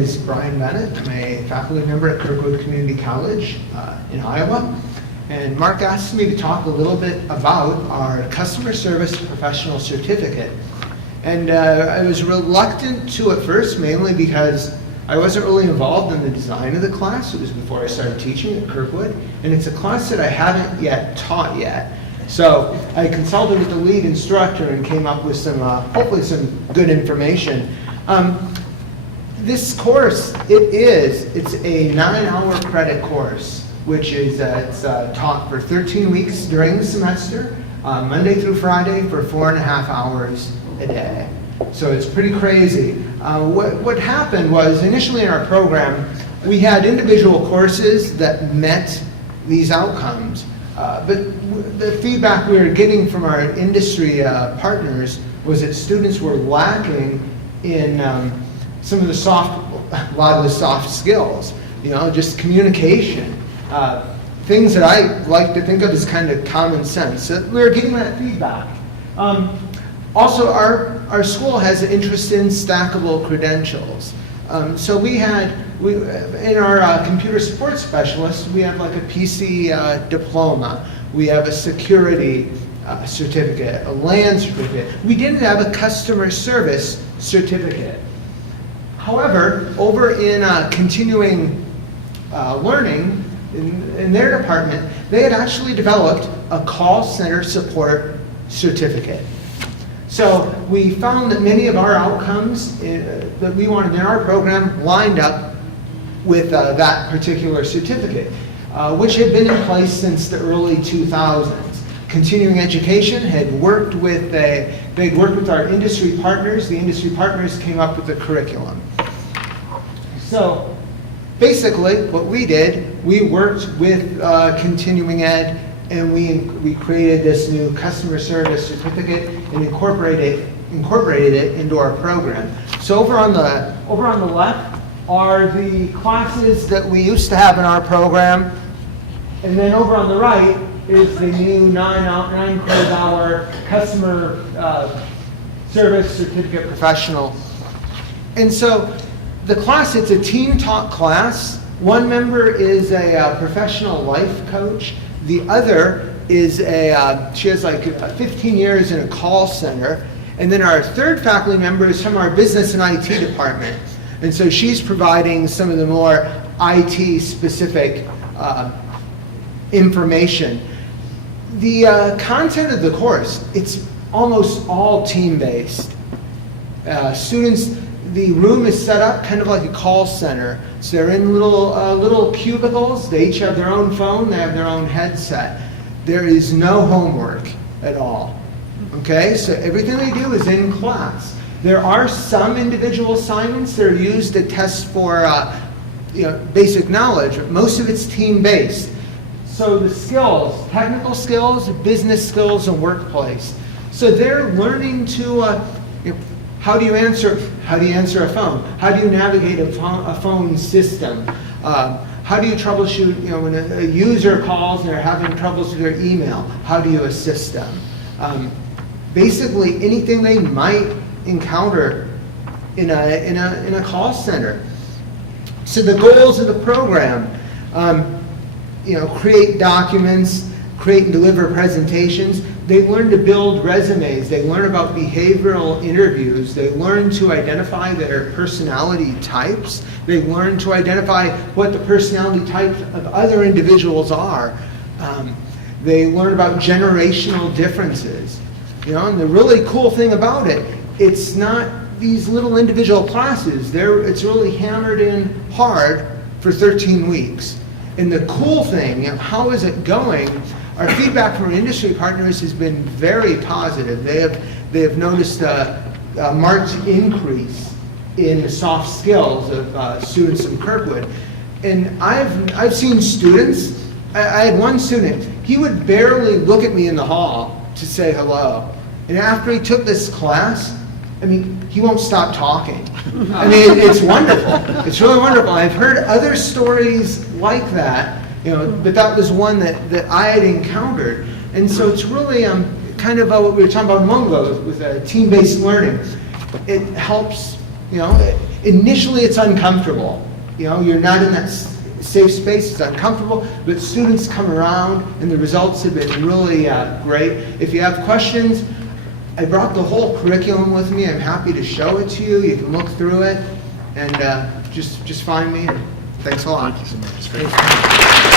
is Brian Bennett. I'm a faculty member at Kirkwood Community College in Iowa. And Mark asked me to talk a little bit about our Customer Service Professional Certificate. And I was reluctant to at first, mainly because I wasn't really involved in the design of the class. It was before I started teaching at Kirkwood. And it's a class that I haven't yet taught yet. So I consulted with the lead instructor and came up with some, hopefully some good information. This course, it's a 9-hour credit course, which is it's taught for 13 weeks during the semester, Monday through Friday for 4.5 hours a day. So it's pretty crazy. What happened was, initially in our program, we had individual courses that met these outcomes. But the feedback we were getting from our industry partners was that students were lacking in some of the a lot of the soft skills, just communication, things that I like to think of as kind of common sense. So we were getting that feedback. Also, our school has an interest in stackable credentials. So in our computer support specialist, we have like a PC diploma. We have a security certificate, a LAN certificate. We didn't have a customer service certificate. However, over in continuing learning, in their department, they had actually developed a call center support certificate. So we found that many of our outcomes that we wanted in our program lined up with that particular certificate, which had been in place since the early 2000s. Continuing education had worked with they'd worked with our industry partners. The industry partners came up with the curriculum. So basically what we did, we worked with continuing ed, and we created this new customer service certificate and incorporated it into our program. So over on the left are the classes that we used to have in our program, and then over on the right is the new 9 credit hour customer service certificate professional. And so the class, it's a team taught class. One member is a professional life coach. The other is she has like 15 years in a call center. And then our third faculty member is from our business and IT department. And so she's providing some of the more IT specific information. The content of the course, it's almost all team-based. Students, the room is set up kind of like a call center. So they're in little cubicles. They each have their own phone. They have their own headset. There is no homework at all. Okay, so everything they do is in class. There are some individual assignments that are used to test for basic knowledge, but most of it's team-based. So the skills, technical skills, business skills, and workplace. So they're learning to how do you answer a phone? How do you navigate a phone system? How do you troubleshoot, when a user calls and they're having troubles with their email? How do you assist them? Basically, anything they might encounter in a call center. So the goals of the program, create documents, create and deliver presentations. They learn to build resumes. They learn about behavioral interviews. They learn to identify their personality types. They learn to identify what the personality types of other individuals are. They learn about generational differences. And the really cool thing about it, it's not these little individual classes. It's really hammered in hard for 13 weeks. And the cool thing, how is it going? Our feedback from our industry partners has been very positive. They have noticed a marked increase in the soft skills of students in Kirkwood. And I've seen students. I had one student. He would barely look at me in the hall to say hello. And after he took this class, he won't stop talking. It's wonderful. It's really wonderful. I've heard other stories like that. But that was one that I had encountered. And so it's really kind of what we were talking about a moment ago with team-based learning. It helps, Initially, it's uncomfortable. You know, you're not in that safe space, it's uncomfortable, but students come around and the results have been really great. If you have questions, I brought the whole curriculum with me. I'm happy to show it to you. You can look through it and just find me. Thanks a lot. Thank you so much. It's great.